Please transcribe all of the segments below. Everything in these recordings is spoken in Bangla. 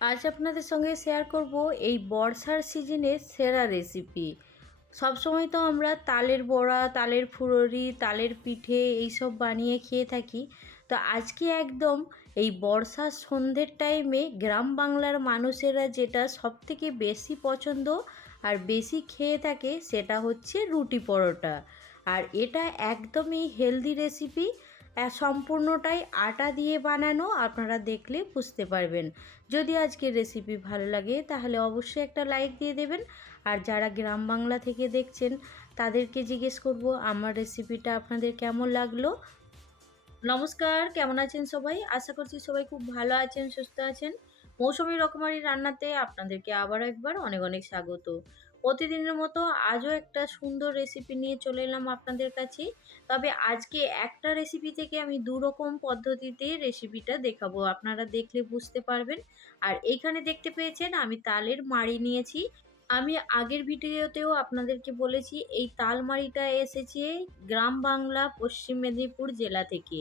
আজ আপনাদের সঙ্গে শেয়ার করব এই বর্ষার সিজনের সেরা রেসিপি। সবসময় তো আমরা তালের বড়া, তালের ফুলুরি, তালের পিঠে এইসব বানিয়ে খেয়ে থাকি। তো আজকে একদম এই বর্ষার সন্ধ্যের টাইমে গ্রাম বাংলার মানুষেরা যেটা সবথেকে বেশি পছন্দ আর বেশি খেয়ে থাকে সেটা হচ্ছে রুটি পরোটা। আর এটা একদমই হেলদি রেসিপি। সম্পূর্ণটাই আটা দিয়ে বানানো, আপনারা দেখলে বুঝতে পারবেন। যদি আজকের রেসিপি ভালো লাগে তাহলে অবশ্যই একটা লাইক দিয়ে দেবেন। আর যারা গ্রাম বাংলা থেকে দেখছেন তাদেরকে জিজ্ঞেস করব আমার রেসিপিটা আপনাদের কেমন লাগলো। নমস্কার, কেমন আছেন সবাই? আশা করছি সবাই খুব ভালো আছেন, সুস্থ আছেন। মৌসুমী রকমারি রান্নাতে আপনাদেরকে আবার একবার অনেক অনেক স্বাগত। প্রতিদিনের মতো আজও একটা সুন্দর রেসিপি নিয়ে চলে এলাম আপনাদের কাছে। তবে আজকে একটা রেসিপি থেকে আমি দুরকম পদ্ধতিতে রেসিপিটা দেখাবো, আপনারা দেখলে বুঝতে পারবেন। আর এইখানে দেখতে পেয়েছেন আমি তালের মাড়ি নিয়েছি। আমি আগের ভিডিওতেও আপনাদেরকে বলেছি এই তালমাড়িটা এসেছে গ্রাম বাংলা পশ্চিম মেদিনীপুর জেলা থেকে।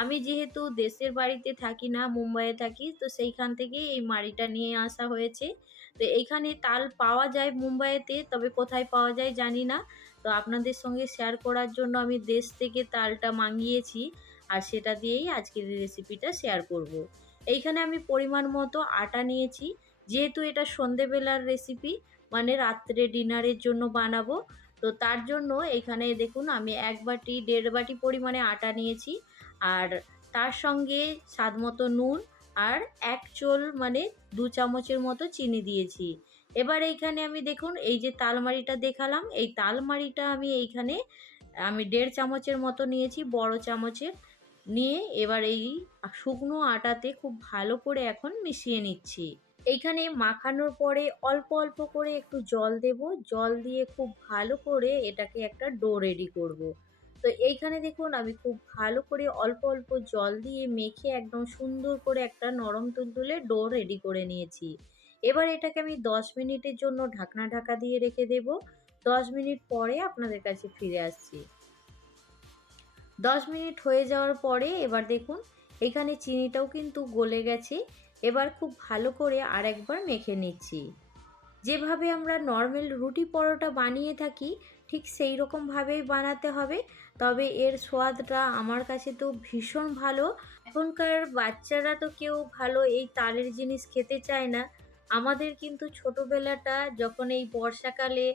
আমি যেহেতু দেশের বাড়িতে থাকি না, মুম্বাইয়ে থাকি, তো সেইখান থেকেই এই মাড়িটা নিয়ে আসা হয়েছে। তো এইখানে তাল পাওয়া যায় মুম্বাইয়েতে, তবে কোথায় পাওয়া যায় জানি না। তো আপনাদের সঙ্গে শেয়ার করার জন্য আমি দেশ থেকে তালটা মাঙিয়েছি, আর সেটা দিয়েই আজকের রেসিপিটা শেয়ার করব। এইখানে আমি পরিমাণ মতো আটা নিয়েছি। যেহেতু এটা সন্ধেবেলার রেসিপি, মানে রাত্রে ডিনারের জন্য বানাবো, তো তার জন্য এখানে দেখুন আমি 1 বাটি 1.5 বাটি পরিমাণে আটা নিয়েছি। আর তার সঙ্গে স্বাদ মতো নুন আর 1 চোল মানে 2 চামচের মতো চিনি দিয়েছি। এবার এইখানে আমি দেখুন এই যে তালমাড়িটা দেখালাম, এই তালমাড়িটা আমি এইখানে 1.5 চামচের মতো নিয়েছি, বড় চামচের। নিয়ে এবার এই শুকনো আটাতে খুব ভালো করে এখন মিশিয়ে নিচ্ছি। এইখানে মাখানোর পরে অল্প অল্প করে একটু জল দেব। জল দিয়ে খুব ভালো করে এটাকে একটা ডো রেডি করব। তো এইখানে দেখুন আমি খুব ভালো করে অল্প অল্প জল দিয়ে মেখে একদম সুন্দর করে একটা নরম তুলতুলে ডো রেডি করে নিয়েছি। এবার এটাকে আমি 10 মিনিটের জন্য ঢাকা দিয়ে রেখে দেব। 10 মিনিট পরে আপনাদের কাছে ফিরে আসছি। 10 মিনিট হয়ে যাওয়ার পরে এবার দেখুন এখানে চিনিটাও কিন্তু গলে গেছে। এবার খুব ভালো করে আরেকবার মেখে নিচ্ছি। যেভাবে আমরা নর্মাল রুটি পরোটা বানিয়ে থাকি ঠিক সেই রকমভাবেই বানাতে হবে। তবে এর স্বাদটা আমার কাছে তো ভীষণ ভালো। এখনকার বাচ্চারা তো কেউ ভালো এই তালের জিনিস খেতে চায় না। আমাদের কিন্তু ছোটোবেলাটা যখন এই বর্ষাকালে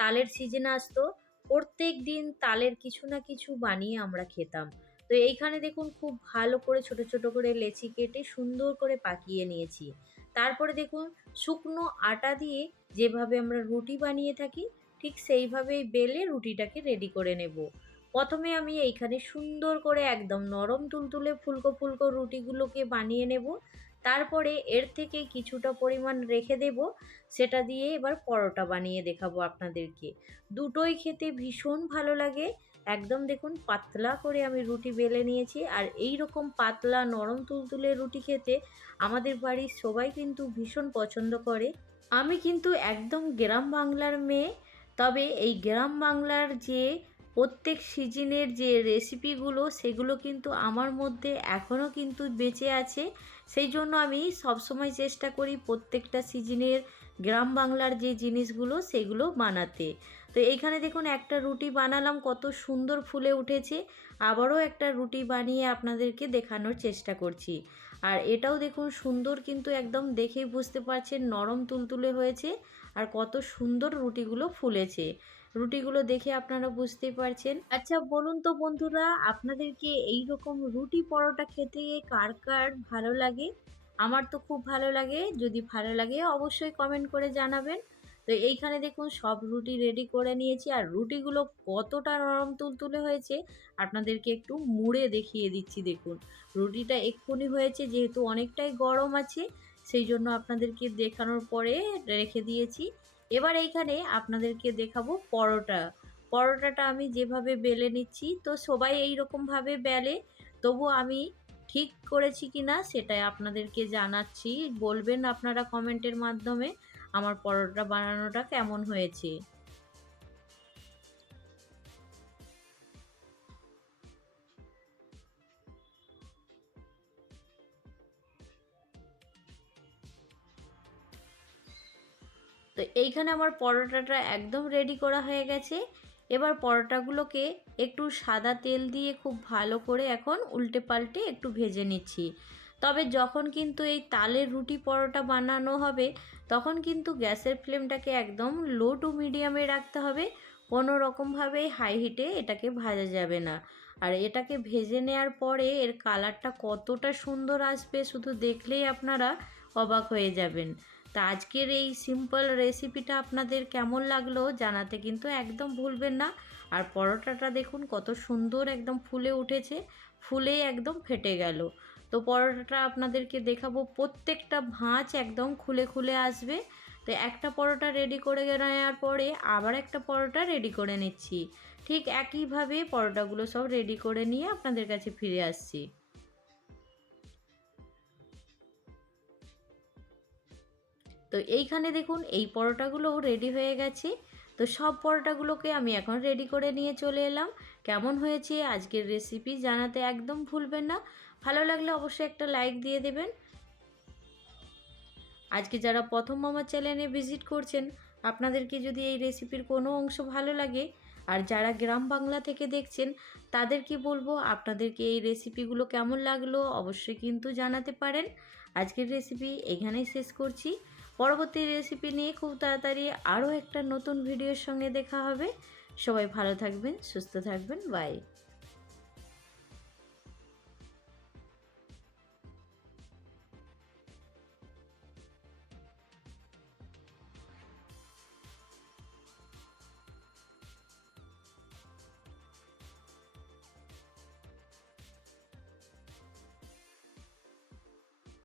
তালের সিজন আসতো, প্রত্যেক দিন তালের কিছু না কিছু বানিয়ে আমরা খেতাম। তো এইখানে দেখুন খুব ভালো করে ছোট ছোট করে লেচি কেটে সুন্দর করে পাকিয়ে নিয়েছি। তারপরে দেখুন শুকনো আটা দিয়ে যেভাবে আমরা রুটি বানিয়ে থাকি ঠিক সেইভাবেই বেলে রুটিটাকে রেডি করে নেব। প্রথমে আমি এইখানে সুন্দর করে একদম নরম তুলতুলে ফুলকো ফুলকো রুটিগুলোকে বানিয়ে নেব। তারপরে এর থেকে কিছুটা পরিমাণ রেখে দেব, সেটা দিয়ে এবার পরোটা বানিয়ে দেখাবো আপনাদেরকে। দুটোই খেতে ভীষণ ভালো লাগে। একদম দেখুন পাতলা করে আমি রুটি বেলে নিয়েছি, আর এই রকম পাতলা নরম তুলতুলে রুটি খেতে আমাদের বাড়ির সবাই কিন্তু ভীষণ পছন্দ করে। আমি কিন্তু একদম গ্রাম বাংলার মেয়ে। তবে এই গ্রাম বাংলার যে প্রত্যেক সিজনের যে রেসিপিগুলো সেগুলো কিন্তু আমার মধ্যে এখনও কিন্তু বেঁচে আছে। সেই জন্য আমি সবসময় চেষ্টা করি প্রত্যেকটা সিজনের গ্রাম বাংলার যে জিনিসগুলো সেগুলো বানাতে। তো এইখানে দেখুন একটা রুটি বানালাম, কত সুন্দর ফুলে উঠেছে। আবারও একটা রুটি বানিয়ে আপনাদেরকে দেখানোর চেষ্টা করছি। আর এটাও দেখুন সুন্দর, কিন্তু একদম দেখেই বুঝতে পারছেন নরম তুলতুলে হয়েছে আর কত সুন্দর রুটিগুলো ফুলেছে। রুটিগুলো দেখে আপনারা বুঝতেই পারছেন। আচ্ছা বলুন তো বন্ধুরা, আপনাদেরকে এই রকম রুটি পরোটা খেতে কার কার ভালো লাগে? আমার তো খুব ভালো লাগে। যদি ভালো লাগে অবশ্যই কমেন্ট করে জানাবেন। তো এইখানে দেখুন সব রুটি রেডি করে নিয়েছি, আর রুটিগুলো কতটা নরম তুলতুলে হয়েছে আপনাদেরকে একটু মুড়ে দেখিয়ে দিচ্ছি। দেখুন রুটিটা এক্ষুনি হয়েছে, যেহেতু অনেকটাই গরম আছে সেই জন্য আপনাদেরকে দেখানোর পরে রেখে দিয়েছি। এবার এইখানে আপনাদেরকে দেখাবো পরোটা। পরোটাটা আমি যেভাবে বেলে নিচ্ছি, তো সবাই এই রকমভাবে বেলে, তবু আমি ঠিক করেছি কি না সেটাই আপনাদেরকে জানাচ্ছি। বলবেন আপনারা কমেন্টের মাধ্যমে আমার পরোটা বানানোটা কেমন হয়েছে। তো এইখানে আমার পরোটাটা একদম রেডি করা হয়ে গেছে। এবার পরোটাগুলোকে একটু সাদা তেল দিয়ে খুব ভালো করে এখন উল্টে পাল্টে একটু ভেজে নিচ্ছি। তবে যখন কিন্তু এই তালের রুটি পরোটা বানানো হবে তখন কিন্তু গ্যাসের ফ্লেমটাকে একদম লো টু মিডিয়ামে রাখতে হবে, কোনো রকমভাবেই হাই হিটে এটাকে ভাজা যাবে না। আর এটাকে ভেজে নেওয়ার পরে এর কালারটা কতটা সুন্দর আসবে শুধু দেখলেই আপনারা অবাক হয়ে যাবেন। তা আজকের এই সিম্পল রেসিপিটা আপনাদের কেমন লাগলো জানাতে কিন্তু একদম ভুলবেন না। আর পরোটাটা দেখুন কত সুন্দর একদম ফুলে উঠেছে, ফুলে একদম ফেটে গেল। তো পরোটাটা আপনাদেরকে দেখাবো, প্রত্যেকটা ভাঁজ একদম খুলে খুলে আসবে। তো একটা পরোটা রেডি করে নেওয়ার পরে আবার একটা পরোটা রেডি করে নিচ্ছি। ঠিক একইভাবে পরোটাগুলো সব রেডি করে নিয়ে আপনাদের কাছে ফিরে আসছি। তো এইখানে দেখুন এই পরোটাগুলোও রেডি হয়ে গেছে। তো সব পরোটাগুলোকে আমি এখন রেডি করে নিয়ে চলে এলাম। কেমন হয়েছে আজকের রেসিপি জানাতে একদম ভুলবেন না। ভালো লাগলে অবশ্যই একটা লাইক দিয়ে দেবেন। আজকে যারা প্রথম আমার চ্যানেলে ভিজিট করছেন, আপনাদেরকে যদি এই রেসিপির কোনো অংশ ভালো লাগে, আর যারা গ্রাম বাংলা থেকে দেখছেন তাদেরকে বলবো আপনাদেরকে এই রেসিপিগুলো কেমন লাগলো অবশ্যই কিন্তু জানাতে পারেন। আজকের রেসিপি এখানেই শেষ করছি। পরবর্তী রেসিপি নিয়ে খুব তাড়াতাড়ি আরও একটা নতুন ভিডিওর সঙ্গে দেখা হবে। সবাই ভালো থাকবেন, সুস্থ থাকবেন, বাই।